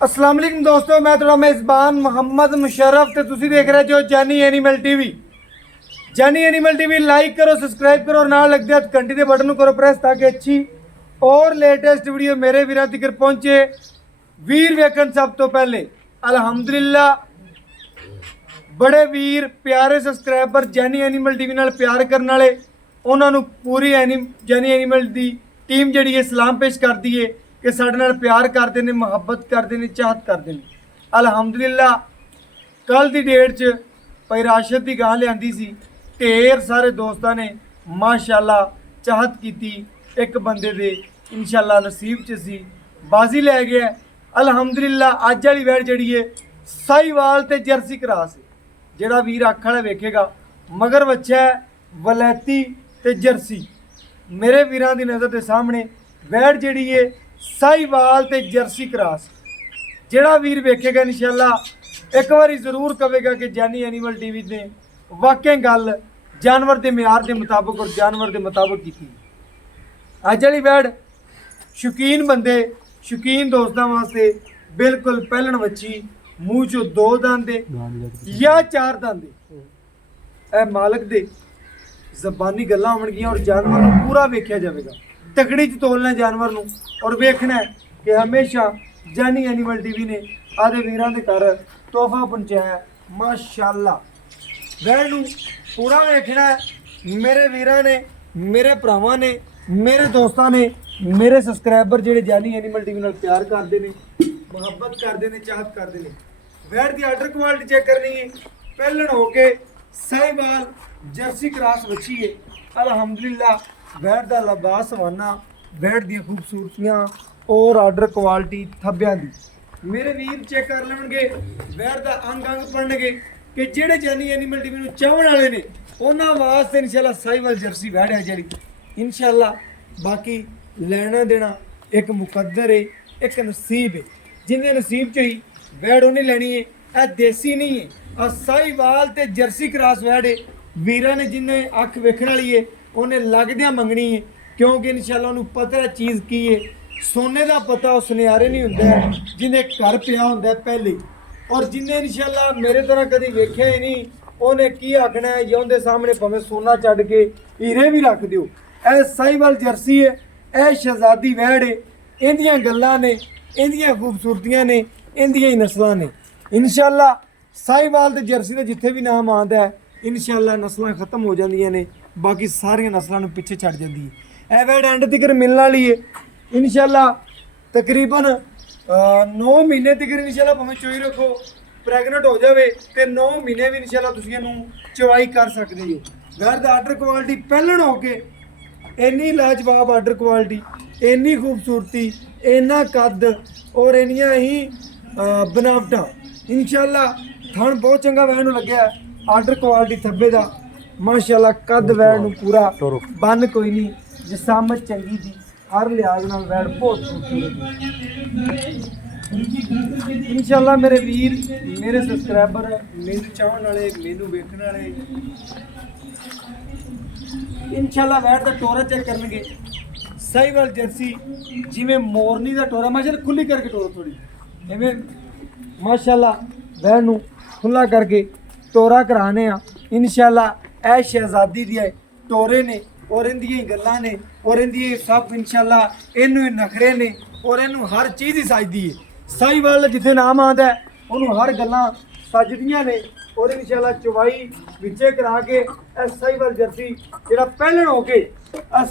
अस्सलाम वालेकुम दोस्तों, मैं थोड़ा मेज़बान मोहम्मद मुशर्रफ ते तुसी देख रहे जो जानी एनिमल टीवी। जानी एनिमल टीवी लाइक करो, सब्सक्राइब करो और नाल लगदे घंटी के बटन करो प्रेस ताकि अच्छी और लेटेस्ट वीडियो मेरे वीरां तक पहुंचे। वीर वेखन सब तो पहले अल्हम्दुलिल्लाह बड़े वीर प्यारे सब्सक्राइबर जानी एनिमल टीवी नाल प्यार करने वाले उन्होंने पूरी जानी एनिमल की टीम जी है सलाम पेश करती है कि साडे नाल प्यार करते हैं, मुहब्बत करते हैं, चाहत करते हैं। अल्हम्दुलिल्लाह कल की डेट च भाई राशद की गां लियांदी सी, ढेर सारे दोस्तों ने माशाल्लाह चाहत की, एक बंदे दे इंशाल्लाह नसीब च सी, बाजी लै गया। अल्हम्दुलिल्लाह अज वाली वैट जी है साहीवाल ते जर्सी क्रॉस है, जिहड़ा वीर अख वाला वेखेगा मगर बच्चा है वलैती ते जर्सी। मेरे वीरां दी नज़र के सामने वैट जी है साहीवाल ते जर्सी क्रॉस। जिहड़ा वीर वेखेगा इंशाल्लाह एक बार जरूर कहेगा कि जानी एनिमल टीवी ने वाकई गल जानवर के म्यार के मुताबिक और जानवर के मुताबिक की। अज वाली वैट शौकीन बंदे शौकीन दोस्तों वास्ते बिल्कुल पहलन बच्ची, मूँह चो 2 दंद या 4 दंद, ए मालक दे जबानी गल्लां होणगियां और जानवर नूं पूरा वेख्या जाएगा। तकड़ी च तोलना जानवर नूं और वेखना है कि हमेशा जानी एनिमल टीवी ने आदे वीरां दे घर तोहफा पहुंचाया माशाअल्लाह। वैट नूं पूरा वेखना है मेरे वीरां ने, मेरे भरावां ने, मेरे दोस्तों ने, मेरे सब्सक्राइबर जिहड़े जानी एनिमल टीवी नाल प्यार करते हैं, मुहब्बत करते हैं, चाहत करते हैं। वैट की आर्डर क्वालिटी चेक करनी है, पहलन होके साहीवाल जर्सी क्रॉस बची है। अल्हम्दुलिल्लाह वैट का लिबास सवाना, वैट दी खूबसूरतियाँ और आर्डर क्वालिटी थब्बियां दी मेरे वीर चेक कर लेंगे। वैट का अंग अंग पढ़नगे कि जेड़े जानी एनिमल टीवी नूं चाहण वाले ने उन्हां वास्ते इंशाल्लाह साहीवाल जर्सी वैट है जिहड़ी इंशाल्लाह। बाकी लेना देना एक मुकद्दर है, एक नसीब है, जिन्हें नसीब च ही वैट उन्हें लैनी है। यह देसी नहीं है, आ साहीवाल ते जर्सी क्रॉस वैट है। वीरां ने जिन्हें अख वेखण वाली है उन्हें लगदियां मंगनी है, क्योंकि इंशाल्लाह उन्हें पता है चीज़ की है। सोने का पता उस सुनियारे नहीं होंदा जिन्हें घर पिया होंदा पहले, और जिन्हें इंशाल्लाह मेरे तरह कभी वेख्या ही नहीं उन्हें की आखना है या उनके सामने भावें सोना छड्ड के हीरे भी रख दिओ। यह साहीवाल जर्सी है, यह शहजादी वैट है, इहदियां गल्लां ने, इहदियां खूबसूरतियां ने, इहदियां ही नस्लां ने। इंशाल्लाह साहीवाल ते जर्सी का जिथे भी नाम आंदा है इंशाल्लाह नस्लां खत्म हो जांदियां ने, बाकी सारियां नस्लां नूं पिछे छड्ड जांदी है। यह वैट एंड तक मिलने वाली है इंशाल्लाह। तकरीबन 9 महीने तक इंशाल्लाह भावें चोई रखो, प्रैगनेंट हो जाए तो 9 महीने भी इंशाल्लाह तुसीं इहनूं चवाई कर सकते हो। वैट दा आर्डर क्वालिटी पहलन होके इन्नी लाजवाब आर्डर क्वालिटी, इन्नी खूबसूरती, इन्ना कद और इन्नियां ही बनावटां इंशाल्लाह। थण बहुत चंगा वैट नूं लग्या, आर्डर क्वालिटी थब्बे दा माशाल्लाह। कद वैट नूं पूरा बन कोई नहीं, जिसामत चंगी दी, हर लिहाज नाल वैट बहुत खूबसूरत इंशाल्लाह। मेरे वीर, मेरे सब्सक्राइबर, मैनू चाहण वाले, मैनू वेखण वाले इंशाल्लाह वैट का टोरा चेक करनगे। साहीवाल जर्सी जिवें मोरनी का टोरा माशाल्लाह खुली करके टोरा थोड़ी इवें माशाल्लाह वैट नूं खुला करके टोरा कराने इंशाल्लाह। ऐ शहजादी दी टोरे ने और इंदियां गल्लां ने और इंदियां सब इंशाल्लाह। इनू नखरे ने और इनू हर चीज़ ही सजदी है। साहीवाल जिथे नाम आंदा है उन्होंने हर गल्लां सजदियां ने और इंशाल्लाह चवाई विचे करा के साहीवाल जर्सी जिहड़ा पहलन होके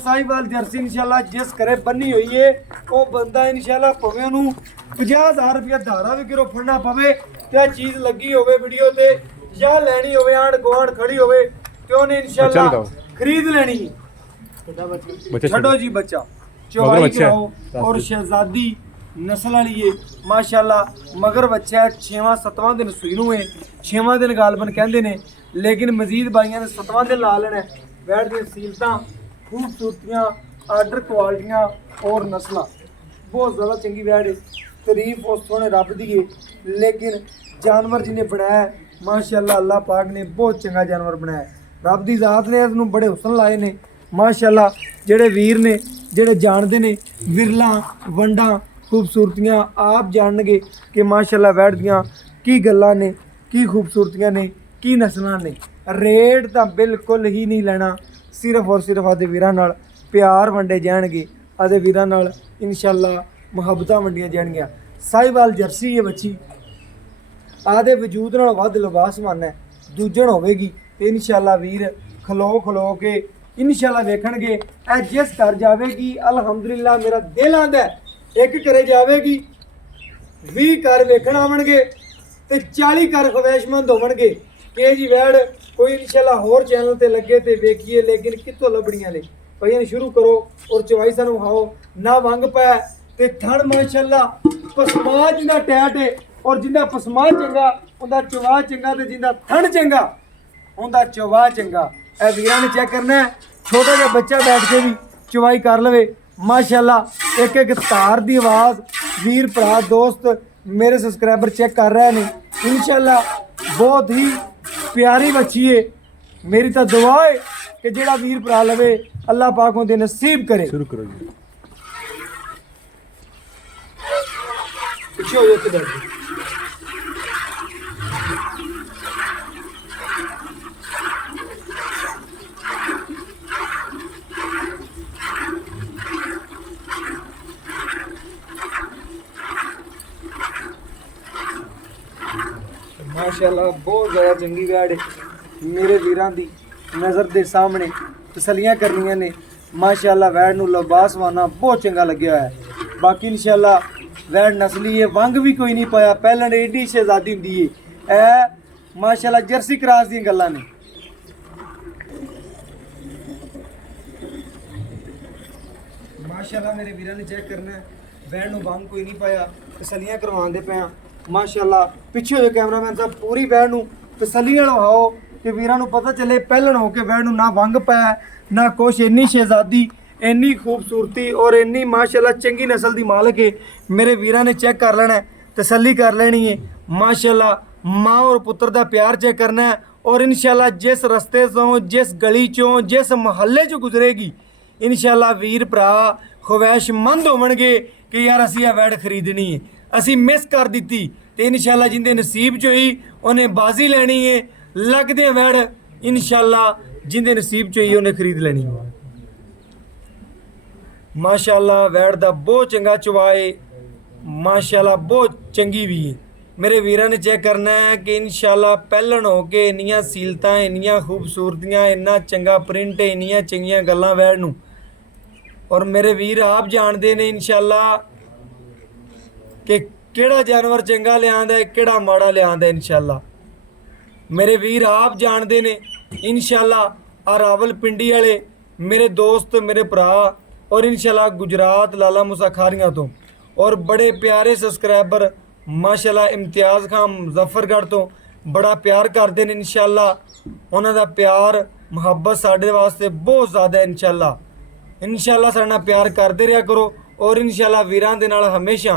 साहीवाल जर्सी इंशाल्लाह जिस घरे बनी हुई है वो बंदा इंशाल्लाह भावें उन्होंने 50,000 रुपया धारा भी किरो फड़ना पवे तो चीज़ लगी हो वीडियो ते या लैनी हो आंढ गुआंढ खड़ी हो तो उन्हें इंशाल्लाह खरीद लेनी है। छड़ो जी बच्चा चवाई कराओ और शहजादी नस्ल वाली है माशाल्लाह। मगर बच्चा 6वां 7वां दिन सूनू है, 6वां दिन गालबन कहते हैं, लेकिन मजीद बाइयां ने 7वां दिन ला लेना। वैट दी सीलतां, खूबसूरतियाँ, आर्डर क्वालिटियाँ और नस्ल बहुत ज़्यादा चंगी वैट है। तारीफ उस सोने रब दी है, लेकिन जानवर जिन्हें बनाया माशाल्लाह अल्लाह पाक ने बहुत चंगा जानवर बनाया। रब दी ज़ात ने इसनूं बड़े हुसन लाए ने माशाल्लाह। जेड़े वीर ने जेड़े जानते ने विरलां वंडां ਖੂਬਸੂਰਤੀਆਂ ਆਪ ਜਾਣਨਗੇ ਕਿ ਮਾਸ਼ਾਅੱਲਾ ਵੈੜ ਦੀਆਂ ਕੀ ਗੱਲਾਂ ਨੇ, ਕੀ ਖੂਬਸੂਰਤੀਆਂ ਨੇ, ਕੀ ਨਸਲਾਂ ਨੇ। ਰੇਟ ਤਾਂ ਬਿਲਕੁਲ ਹੀ ਨਹੀਂ ਲੈਣਾ, ਸਿਰਫ ਔਰ ਸਿਰਫ ਆਦੇ ਵੀਰਾਂ ਨਾਲ ਪਿਆਰ ਵੰਡੇ ਜਾਣਗੇ, ਆਦੇ ਵੀਰਾਂ ਨਾਲ ਇਨਸ਼ਾਅੱਲਾ ਮੁਹੱਬਤਾਂ ਵੰਡੀਆਂ ਜਾਣਗੀਆਂ। ਸਾहिवाल ਜਰਸੀ ਇਹ ਬੱਚੀ ਆਦੇ ਵਜੂਦ ਨਾਲ ਵੱਧ ਲਿਬਾਸਮਾਨ ਹੈ, ਦੂਜਣ ਹੋਵੇਗੀ ਤੇ ਇਨਸ਼ਾਅੱਲਾ ਵੀਰ ਖਲੋ ਖਲੋ ਕੇ ਇਨਸ਼ਾਅੱਲਾ ਵੇਖਣਗੇ। ਇਹ ਜਿਸ ਘਰ ਜਾਵੇਗੀ ਅਲਹਮਦੁਲਿਲਾ ਮੇਰਾ ਦਿਲ ਆਂਦਾ ਇੱਕ ਘਰੇ ਜਾਵੇਗੀ 20 ਘਰ ਵੇਖਣ ਆਵਣਗੇ ਤੇ 40 ਘਰ ਖਵਾਇਸ਼ਮੰਦ ਹੋਵਣਗੇ ਕਿ ਇਹ ਜੀ ਵੈੜ ਕੋਈ ਇਨਸ਼ਾਅੱਲਾ ਹੋਰ ਚੈਨਲ ਤੇ ਲੱਗੇ ਤੇ ਵੇਖੀਏ, ਲੇਕਿਨ ਕਿੱਥੋਂ ਲੱਭਣੀਆਂ ਨੇ ਭਾਈਆਂ ਸ਼ੁਰੂ ਕਰੋ ਔਰ ਚਵਾਈ ਸਾਨੂੰ ਖਾਓ ਨਾ ਵੰਗ ਪੈ ਤੇ ਥਣ ਮਾਸ਼ਾਅੱਲਾ ਪਸਮਾ ਜਿੰਦਾ ਟੈਟ ਹੈ ਔਰ ਜਿੰਦਾ ਪਸਮਾ ਚੰਗਾ ਉਹਦਾ ਚਵਾ ਚੰਗਾ ਤੇ ਜਿੰਦਾ ਥਣ ਚੰਗਾ ਉਹਦਾ ਚਵਾ ਚੰਗਾ। ਇਹ ਵੀਰਾਂ ਨੇ ਚੈੱਕ ਕਰਨਾ ਹੈ, ਛੋਟਾ ਜਿਹਾ ਬੱਚਾ ਬੈਠ ਕੇ ਵੀ ਚਵਾਈ ਕਰ ਲਵੇ ਮਾਸ਼ਾਅੱਲਾ। ਇੱਕ ਇੱਕ ਤਾਰ ਦੀ ਆਵਾਜ਼ ਵੀਰ ਭਰਾ ਦੋਸਤ ਮੇਰੇ ਸਬਸਕ੍ਰਾਈਬਰ ਚੈੱਕ ਕਰ ਰਹੇ ਨੇ ਇਨਸ਼ਾਅੱਲਾ ਬਹੁਤ ਹੀ ਪਿਆਰੀ ਬੱਚੀ ਹੈ। ਮੇਰੀ ਤਾਂ ਦੁਆ ਹੈ ਕਿ ਜਿਹੜਾ ਵੀਰ ਭਰਾ ਲਵੇ ਅੱਲਾਹ ਪਾਕ ਉਹਦੇ ਨਸੀਬ करे। शुरू करो जी, पीछे हो जाते बैठ माशाअल्लाह बहुत ज़्यादा चंगी वैड़ है। मेरे वीरां दी नज़र के सामने तसलियां करनियां ने माशाअल्लाह। वैड़ नूं लिबासवाना बहुत चंगा लग्या है। बाकी इंशाअल्लाह वैड़ नस्ली है, वंग भी कोई नहीं पाया, पहले एडी शहजादी हुंदी है। ए माशाअल्लाह जर्सी क्रॉस दी गल्लां ने। माशाअल्लाह मेरे वीरां ने चेक करना है, वैड़ नूं वंग कोई नहीं पाया, तसलियां करवांदे पे माशाअल्लाह। पिछे हो कैमरामैन साहब पूरी वैड़ नूं तसलियां लवाओ कि वीरां नूं पता चले पहलन हो के वैड़ नूं ना वंग पाया ना कुछ। इन्नी शहजादी इन्नी खूबसूरती और इन्नी माशाअल्लाह चंगी नस्ल की मालक है। मेरे वीरां ने चेक कर लेना है, तसल्ली कर लेनी है माशाअल्लाह। माँ और पुत्र का प्यार चेक करना है और इंशाअल्लाह जिस रस्ते चों जिस गली चों जिस महल्ले चों गुजरेगी इंशाअल्लाह वीर भरा ख्वाहिशमंद होवणगे कि यार असीं वैड़ खरीदनी है, असीं मिस कर दी तो इंशाअल्लाह जिंदे नसीब च ही उन्हें बाजी लैनी है। लगदे वैड़ इंशाअल्लाह जिंदे नसीब च ही उन्हें खरीद लेनी है माशाअल्लाह। वैड़ दा बहुत चंगा चवाए माशाअल्लाह, बहुत चंगी भी है। मेरे वीरां ने चेक करना है कि इंशाअल्लाह पहलन हो के इन्नियां सीलतां इन्नियां खूबसूरतियां इन्ना चंगा प्रिंट इन्नियां चंगियां गल्लां वैड़ नूं। और मेरे वीर आप जानते ने इंशाअल्लाह कि किहड़ा जानवर चंगा लियांदा है किहड़ा माड़ा लियांदा है इंशाअल्लाह। मेरे वीर आप जानते ने इंशाअल्लाह। आ रावलपिंडी वाले मेरे दोस्त मेरे भरा और इंशाअल्लाह गुजरात लाला मूसा खारियां तो और बड़े प्यारे सब्सक्राइबर माशाअल्लाह इम्तियाज़ खान मुजफ्फरगढ़ तो बड़ा प्यार करते हैं इंशाअल्लाह। उन्हां दा प्यार मुहब्बत साडे वास्ते बहुत ज़्यादा है इंशाअल्लाह। इंशाअल्लाह साडे नाल प्यार करते रहा करो और इंशाअल्लाह वीरां दे नाल हमेशा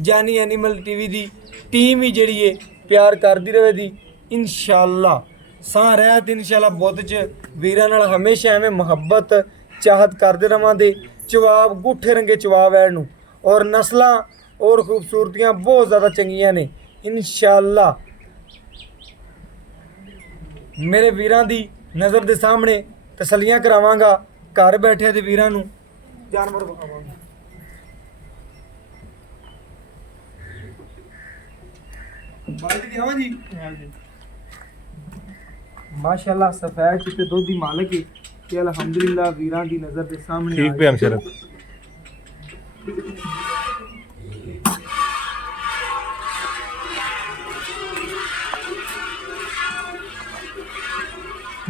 जानी एनीमल टीवी दी टीम ही जिहड़ी है प्यार करती रहे दी इंशाअल्लाह। सां रहत इंशाअल्लाह बुद्ध च वीरां नाल हमेशा एवें मुहब्बत चाहत करते रहांगे। जवाब गुठे रंगे जवाब वैड़ नूं और नस्लां और खूबसूरतियां बहुत ज़्यादा चंगियां ने इंशाअल्लाह। मेरे वीरां दी नज़र दे सामने तसलियां करावांगा, घर बैठे दे वीरां नूं जानवर विखावांगा। बाल्टी दिखावां जी। माशाअल्लाह सफेद चिट्टे दुध दी मालिक है कि अल्हम्दुलिल्लाह वीरां दी नज़र दे सामने ठीक पे हम शरफ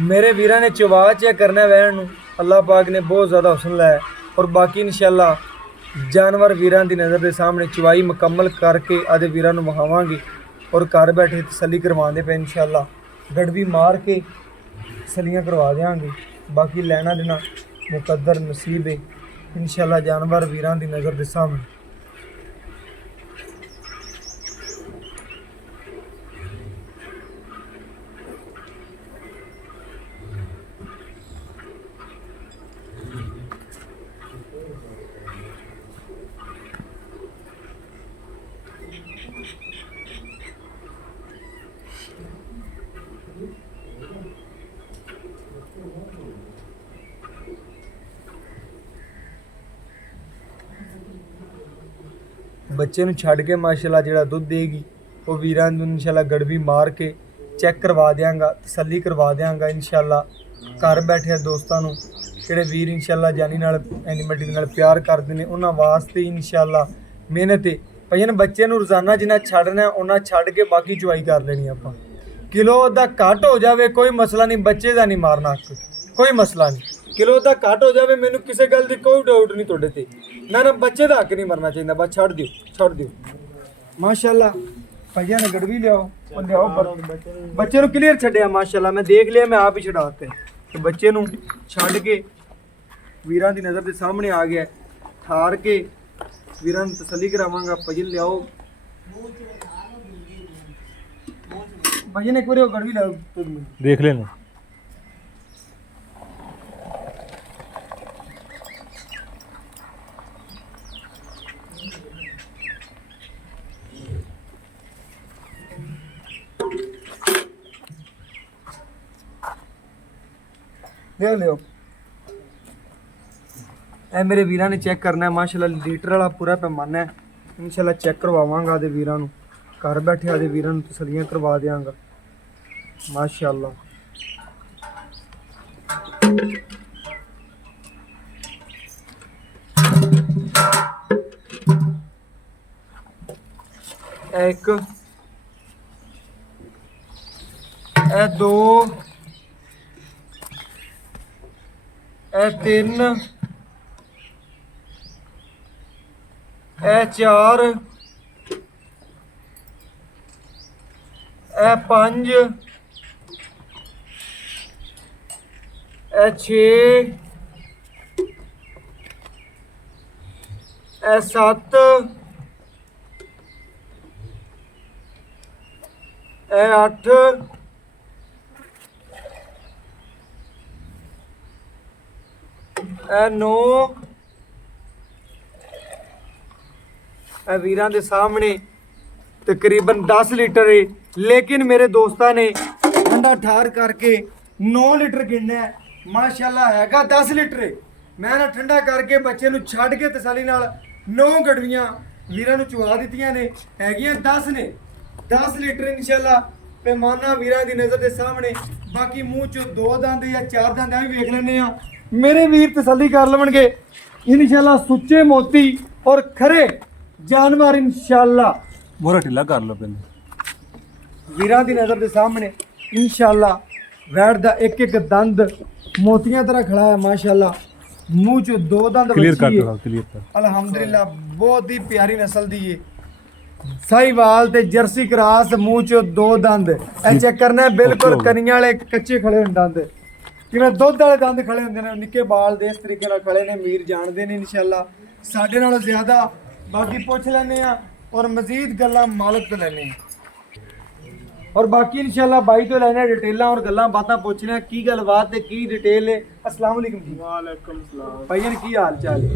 मेरे वीरां ने चवा चेक करना वैण नूं अल्लाह पाक ने बहुत ज़्यादा हुस्न लाया और बाकी इंशाअल्लाह जानवर वीरां दी नज़र के सामने चवाई मुकम्मल करके आदे वीरां नूं वहावांगे और घर बैठे तसल्ली करवाते पे इंशाअल्लाह। गड़बी मार के तसलियां करवा देंगे, बाकी लेना देना मुकद्दर नसीब है इंशाअल्लाह। जानवर वीरां दी नज़र के सामने ਬੱਚੇ ਨੂੰ ਛੱਡ ਕੇ ਮਾਸ਼ਾਅੱਲਾ ਜਿਹੜਾ ਦੁੱਧ ਦੇਗੀ ਉਹ ਵੀਰਾਂ ਨੂੰ ਇਨਸ਼ਾਅੱਲਾ ਗੜਵੀ ਮਾਰ ਕੇ ਚੈੱਕ ਕਰਵਾ ਦਿਆਂਗਾ, ਤਸੱਲੀ ਕਰਵਾ ਦਿਆਂਗਾ ਇਨਸ਼ਾਅੱਲਾ। ਘਰ ਬੈਠੇ ਦੋਸਤਾਂ ਨੂੰ ਜਿਹੜੇ ਵੀਰ ਇਨਸ਼ਾਅੱਲਾ ਜਾਨੀ ਨਾਲ ਐਨੀਮਲ ਟੀਵੀ ਨਾਲ ਪਿਆਰ ਕਰਦੇ ਨੇ ਉਹਨਾਂ ਵਾਸਤੇ ਇਨਸ਼ਾਅੱਲਾ ਮਿਹਨਤ ਹੈ ਭਾਈਆਂ। ਬੱਚੇ ਨੂੰ ਰੋਜ਼ਾਨਾ ਜਿੰਨਾ ਛੱਡਣਾ ਉਹਨਾਂ ਛੱਡ ਕੇ ਬਾਕੀ ਚੁਆਈ ਕਰ ਲੈਣੀ ਆਪਾਂ। ਕਿਲੋ ਦਾ ਘੱਟ ਹੋ ਜਾਵੇ ਕੋਈ ਮਸਲਾ ਨਹੀਂ, ਬੱਚੇ ਦਾ ਨਹੀਂ ਮਾਰਨਾ ਕੋਈ ਮਸਲਾ ਨਹੀਂ। ਕਿਲੋ ਦਾ ਘੱਟ ਹੋ ਜਾਵੇ ਮੈਨੂੰ ਕਿਸੇ ਗੱਲ ਦੀ ਕੋਈ ਡਾਊਟ ਨਹੀਂ ਤੁਹਾਡੇ ਤੇ, ਨਾ ਬੱਚੇ ਦਾ ਹੱਕ ਨਹੀਂ ਮਰਨਾ ਚਾਹੀਦਾ। ਬਸ ਛੱਡ ਦਿਓ ਮਾਸ਼ਾਅੱਲਾ। ਭਾਈਆਂ ਨੇ ਗੜਵੀ ਲਿਆਓ ਬੱਚੇ ਨੂੰ ਕਲੀਅਰ ਛੱਡਿਆ ਮਾਸ਼ਾਅੱਲਾ। ਮੈਂ ਦੇਖ ਲਿਆ, ਮੈਂ ਆਪ ਹੀ ਛਡਾਤੇ ਤੇ ਬੱਚੇ ਨੂੰ ਛੱਡ ਕੇ ਵੀਰਾਂ ਦੀ ਨਜ਼ਰ ਦੇ ਸਾਹਮਣੇ ਆ ਗਿਆ। ਠਾਰ ਕੇ ਵੀਰਾਂ ਨੂੰ ਤਸੱਲੀ ਕਰਾਵਾਂਗਾ। ਭਜਨ ਲਿਆਓ ਭਜਨ, ਇੱਕ ਵਾਰੀ ਉਹ ਗੜਵੀ ਲਿਆਓ ਦੇਖ ਲੈਣਾ। ਲਿਓ ਇਹ ਮੇਰੇ ਵੀਰਾਂ ਨੇ ਚੈੱਕ ਕਰਨਾ ਹੈ ਮਾਸ਼ਾਅੱਲਾ। ਲੀਟਰ ਵਾਲਾ ਪੂਰਾ ਪੈਮਾਨਾ ਹੈ ਇਨਸ਼ਾਅੱਲਾ। ਚੈੱਕ ਕਰਵਾਵਾਂਗਾ ਆਦੇ ਵੀਰਾਂ ਨੂੰ, ਘਰ ਬੈਠੇ ਆਦੇ ਵੀਰਾਂ ਨੂੰ ਤਸੱਲੀਆਂ ਕਰਵਾ ਦਿਆਂਗਾ ਮਾਸ਼ਾਅੱਲਾ। ਇੱਕ ਇਹ ਦੋ ਇਹ ਤਿੰਨ ਇਹ ਚਾਰ ਇਹ ਪੰਜ ਇਹ ਛੇ ਇਹ ਸੱਤ ਇਹ ਅੱਠ ਇਹ 9 ਇਹ ਵੀਰਾਂ ਦੇ ਸਾਹਮਣੇ ਤਕਰੀਬਨ 10 ਲੀਟਰ ਹੈ। ਲੇਕਿਨ ਮੇਰੇ ਦੋਸਤਾਂ ਨੇ ਠੰਡਾ ਠਾਰ ਕਰਕੇ 9 ਲੀਟਰ ਗਿਣਨਾ ਮਾਸ਼ਾਅੱਲਾ। ਹੈਗਾ 10 ਲੀਟਰ ਹੈ। ਮੈਂ ਨਾ ਠੰਡਾ ਕਰਕੇ ਬੱਚੇ ਨੂੰ ਛੱਡ ਕੇ ਤਸੱਲੀ ਨਾਲ 9 ਗੜਵੀਆਂ ਵੀਰਾਂ ਨੂੰ ਚੁਆ ਦਿੱਤੀਆਂ ਨੇ, ਹੈਗੀਆਂ 10 ਨੇ। 10 ਲੀਟਰ ਇਨਸ਼ਾਅੱਲਾ ਪੈਮਾਨਾ ਵੀਰਾਂ ਦੀ ਨਜ਼ਰ ਦੇ ਸਾਹਮਣੇ। ਬਾਕੀ ਮੂੰਹ ਚੋਂ 2 ਦੰਦ ਜਾਂ 4 ਦੰਦ ਵੀ ਵੇਖ ਲੈਂਦੇ ਆ। ਮੇਰੇ ਵੀਰ ਤਸੱਲੀ ਕਰ ਲਵਣਗੇ ਇਨਸ਼ਾਅੱਲਾ। ਸੁੱਚੇ ਮੋਤੀ ਔਰ ਖਰੇ ਜਾਨਵਰ ਇਨਸ਼ਾਅੱਲਾ। ਮੋਰਾ ਢਿੱਲਾ ਕਰ ਲਓ ਪਹਿਲੇ ਵੀਰਾਂ ਦੀ ਨਜ਼ਰ ਦੇ ਸਾਹਮਣੇ ਇਨਸ਼ਾਅੱਲਾ। ਵੈੜ ਦਾ ਇੱਕ ਇੱਕ ਦੰਦ ਮੋਤੀਆਂ ਤਰ੍ਹਾਂ ਖੜਾ ਹੈ ਮਾਸ਼ਾਅੱਲਾ। ਮੂੰਹ ਚੋਂ 2 ਦੰਦ ਕਲੀਅਰ ਕਰ ਬੱਚੀ ਦਿਓ, ਕਲੀਅਰ ਕਰ। ਅਲਹਮਦੁਲਿਲਾ ਬਹੁਤ ਹੀ ਪਿਆਰੀ ਨਸਲ ਦੀ ਹੈ। ਸਾਹੀਵਾਲ ਤੇ ਜਰਸੀ ਕਰਾਸ, ਮੂੰਹ ਚੋਂ 2 ਦੰਦ। ਇਹ ਚੈੱਕ ਕਰਨਾ ਬਿਲਕੁਲ ਕਨੀਆਂ ਵਾਲੇ ਕੱਚੇ ਖੜੇ ਹੋਣ ਦੰਦ, ਜਿਵੇਂ ਦੁੱਧ ਵਾਲੇ ਦੰਦ ਖੜੇ ਹੁੰਦੇ ਨੇ, ਨਿੱਕੇ ਬਾਲ ਦੇ ਇਸ ਤਰੀਕੇ ਨਾਲ ਖੜੇ ਨੇ। ਮੀਰ ਜਾਣਦੇ ਨੇ ਇਨਸ਼ਾਅੱਲਾ ਸਾਡੇ ਨਾਲੋਂ ਜ਼ਿਆਦਾ। ਬਾਕੀ ਪੁੱਛ ਲੈਂਦੇ ਆ ਔਰ ਮਜ਼ੀਦ ਗੱਲਾਂ ਮਾਲਕ ਤੋਂ ਲੈਣੇ ਔਰ ਬਾਕੀ ਇਨਸ਼ਾਅੱਲਾ ਬਾਈ ਤੋਂ ਲੈਣੇ ਡਿਟੇਲਾਂ ਔਰ ਗੱਲਾਂ ਬਾਤਾਂ ਪੁੱਛਣੇ ਕੀ ਗੱਲਬਾਤ ਤੇ ਕੀ ਡਿਟੇਲ ਹੈ। अस्सलाम वालेकुम जी। वालेकुम सलाम। भाईजान की हाल चाल है?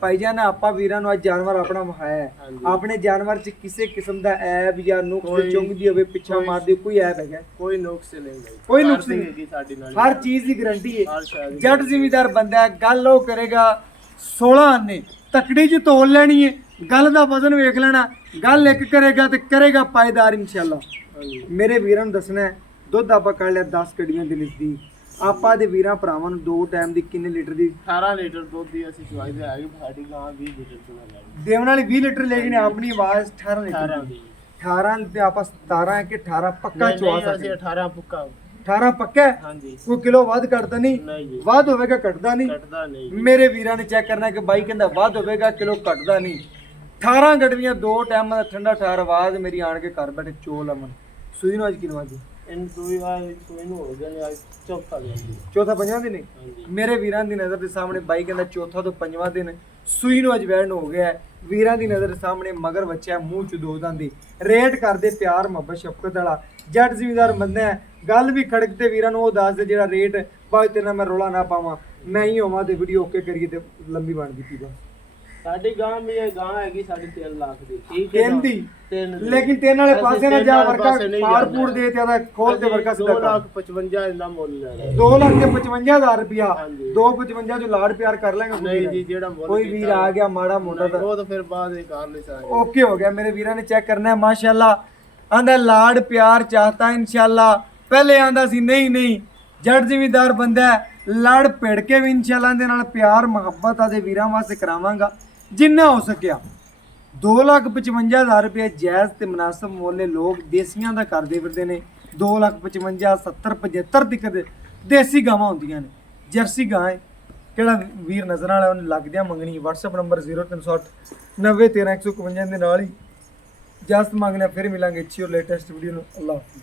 भाईजान ਆਪਾਂ ਵੀਰਾਂ ਨੂੰ ਅੱਜ ਜਾਨਵਰ ਆਪਣਾ ਵਹਾਇਆ ਹੈ। ਆਪਣੇ ਜਾਨਵਰ 'ਚ ਕਿਸੇ ਕਿਸਮ ਦਾ ਐਬ ਜਾਂ ਨੁਕਸ ਚੁੰਗਦੀ ਹੋਵੇ ਪਿੱਛਾ ਮਾਰਦੀ ਕੋਈ ਐਬ ਹੈਗਾ? ਕੋਈ ਨੁਕਸ ਨਹੀਂ ਭਾਈ, ਕੋਈ ਨੁਕਸ ਨਹੀਂ ਹੈਗੀ ਸਾਡੀ ਨਾਲ। ਹਰ ਚੀਜ਼ ਦੀ ਗਾਰੰਟੀ ਹੈ। ਜੱਟ ਜ਼ਿਮੀਦਾਰ ਬੰਦਾ ਹੈ, ਗੱਲ ਉਹ ਕਰੇਗਾ 16 ਆਨੇ ਤਕੜੀ 'ਚ ਤੋਲ ਲੈਣੀ ਹੈ। ਗੱਲ ਦਾ ਵਜ਼ਨ ਵੇਖ ਲੈਣਾ, ਗੱਲ ਇੱਕ ਕਰੇਗਾ ਤੇ ਕਰੇਗਾ ਪਾਇਦਾਰ ਇਨਸ਼ਾਅੱਲਾ। ਮੇਰੇ ਵੀਰਾਂ ਨੂੰ ਦੱਸਣਾ ਹੈ ਦੁੱਧ ਆਪਾਂ ਕਰ ਲਿਆ 10 ਕੜੀਆਂ ਦੇ ਨਜ਼ਦੀਕ। ਆਪਾਂ ਦੇ ਵੀਰਾਂ ਭਰਾਵਾਂ ਨੂੰ 2 ਟਾਈਮ ਦੀ ਕਿੰਨੇ ਲੀਟਰ ਦੀ? 18 ਲੀਟਰ ਦੁੱਧ ਦੀ ਅਸੀਂ ਚੁਆਈ ਦੇ ਆਗੇ। ਸਾਡੀ ਗਾਂ 20 ਲੀਟਰ ਚੁਆਈ ਦੇਵਨ ਵਾਲੀ 20 ਲੀਟਰ ਲੇਕਿਨ ਆਪਣੀ ਆਵਾਜ਼ 18 ਲੀਟਰ ਦੀ। 18 ਤੇ ਆਪਾਂ 17 ਹੈ ਕਿ 18 ਪੱਕਾ ਚੁਆ ਸਕਦੇ? ਅਸੀਂ 18 ਪੱਕਾ। 18 ਪੱਕਾ ਹੈ? ਹਾਂਜੀ। ਕੋਈ ਕਿਲੋ ਵੱਧ ਘਟਦਾ ਨਹੀਂ? ਨਹੀਂ, ਵੱਧ ਹੋਵੇਗਾ ਘਟਦਾ ਨਹੀਂ। ਘਟਦਾ ਨਹੀਂ। ਮੇਰੇ ਵੀਰਾਂ ਨੇ ਚੈੱਕ ਕਰਨਾ ਕਿ ਬਾਈ ਕਹਿੰਦਾ ਵੱਧ ਹੋਵੇਗਾ ਕਿਲੋ ਘਟਦਾ ਨਹੀਂ। 18 ਗੜਵੀਆਂ 2 ਟਾਈਮ ਦਾ ਠੰਡਾ ਠਾਰ ਆਵਾਜ਼ ਮੇਰੀ ਆਣ ਕੇ ਘਰ ਬੈਠੇ ਚੋਲ ਅਮਨ। ਸੂਈ ਨੂੰ ਅੱਜ ਕਿਨਵਾ ਜੀ? ਇਨ ਸੂਈ ਨੂੰ ਹੋ ਗਿਆ ਅੱਜ ਚੌਥਾ ਦਿਨ। ਚੌਥਾ ਪੰਜਵਾਂ ਦਿਨ? ਮੇਰੇ ਵੀਰਾਂ ਦੀ ਨਜ਼ਰ ਦੇ ਸਾਹਮਣੇ ਬਾਈ ਕਹਿੰਦਾ ਚੌਥਾ ਤੋਂ ਪੰਜਵਾਂ ਦਿਨ ਸੂਈ ਨੂੰ ਅੱਜ ਵੈਣ ਹੋ ਗਿਆ। ਵੀਰਾਂ ਦੀ ਨਜ਼ਰ ਦੇ ਸਾਹਮਣੇ ਮਗਰ ਬੱਚਾ ਮੂੰਹ ਚ 2 ਦੰਦੀ। ਰੇਟ ਕਰਦੇ ਪਿਆਰ ਮੁਹੱਬਤ ਸ਼ਫਕਤ ਵਾਲਾ ਜੱਟ ਜ਼ਿਮੀਦਾਰ ਬੰਦਾ ਹੈ। ਗੱਲ ਵੀ ਖੜਕ ਤੇ ਵੀਰਾਂ ਨੂੰ ਉਹ ਦੱਸ ਦੇ ਜਿਹੜਾ ਰੇਟ ਬਾਅਦ ਤੇ ਨਾ ਮੈਂ ਰੋਲਾ ਨਾ ਪਾਵਾਂ। ਮੈਂ ਹੀ ਹੋਵਾਂ ਤੇ ਵੀਡੀਓ ਓਕੇ ਕਰੀਏ ਤੇ ਲੰਬੀ ਬਣ ਦਿੱਤੀ ਬਸ। ਸਾਡੀ ਗਾਂ ਵੀ ਇਹ ਗਾਂ ਹੈਗੀ 3.5 ਲੱਖ ਦੀ ਠੀਕ ਹੈ ਤਿੰਨ ਦੀ ਤਿੰਨ ਦੀ। ਲੇਕਿਨ ਤਿੰਨ ਵਾਲੇ ਅਸੀਂ ਪਾਸੇ ਨਾ ਤਿੰਨ ਜਾ ਵਾਲੇ ਵਰਕਾ ਪਾਸੇ ਨਹੀਂ ਪਾਰ ਜਾਣਾ। ਪੂਰ ਦੇ ਤੇ ਆਦਾ ਖੋਲ ਤੇ ਵਰਕਾ ਸਿੱਧਾ 2,55,000 ਦਾ ਮੁੱਲ ਲੈਣਾ 2,55,000 ਰੁਪਿਆ ਹਾਂਜੀ। 2,55 ਜੋ ਲਾੜ ਪਿਆਰ ਕਰ ਲੈਗਾ ਨਹੀਂ ਜੀ ਜਿਹੜਾ ਮੁੱਲ ਕੋਈ ਵੀਰ ਆ ਗਿਆ ਮਾੜਾ ਮੋਟਾ ਤਾਂ ਉਹ ਤਾਂ ਫਿਰ ਬਾਅਦ ਵਿੱਚ ਕਰ ਲੈ ਸਕਦੇ ओके हो गया मेरे वीरा ने चेक करना है माशाल्लाह आंदा लाड प्यार चाहता है इंशाल्लाह पहले आंदा सी नहीं जट जिमीदार बंदा है लड़ भिड़ के भी इंशाल्लाह दे नाल प्यार मुहब्बत आदे वीरां वास्ते करावांगा जिन्ना हो सकिया 2,55,000 रुपये जायज़ ते मुनासिब मुल्ले लोग देसियां दा करदे फिरदे ने 2,55,000 70 75 तक दे देसी गावां हुंदियां ने जर्सी गां है ਕਿਹੜਾ ਵੀਰ ਨਜ਼ਰ ਵਾਲਾ ਉਹਨੇ ਲੱਗਦਿਆਂ ਮੰਗਣੀ WhatsApp ਨੰਬਰ 0308 90 13 151 ਦੇ ਨਾਲ ਹੀ ਜਸਤ ਮੰਗਣਾ ਫਿਰ ਮਿਲਾਂਗੇ ਅੱਛੀ ਔਰ ਲੇਟੈਸਟ ਵੀਡੀਓ ਨੂੰ ਅੱਲਾਹ ਹਾਫਿਜ਼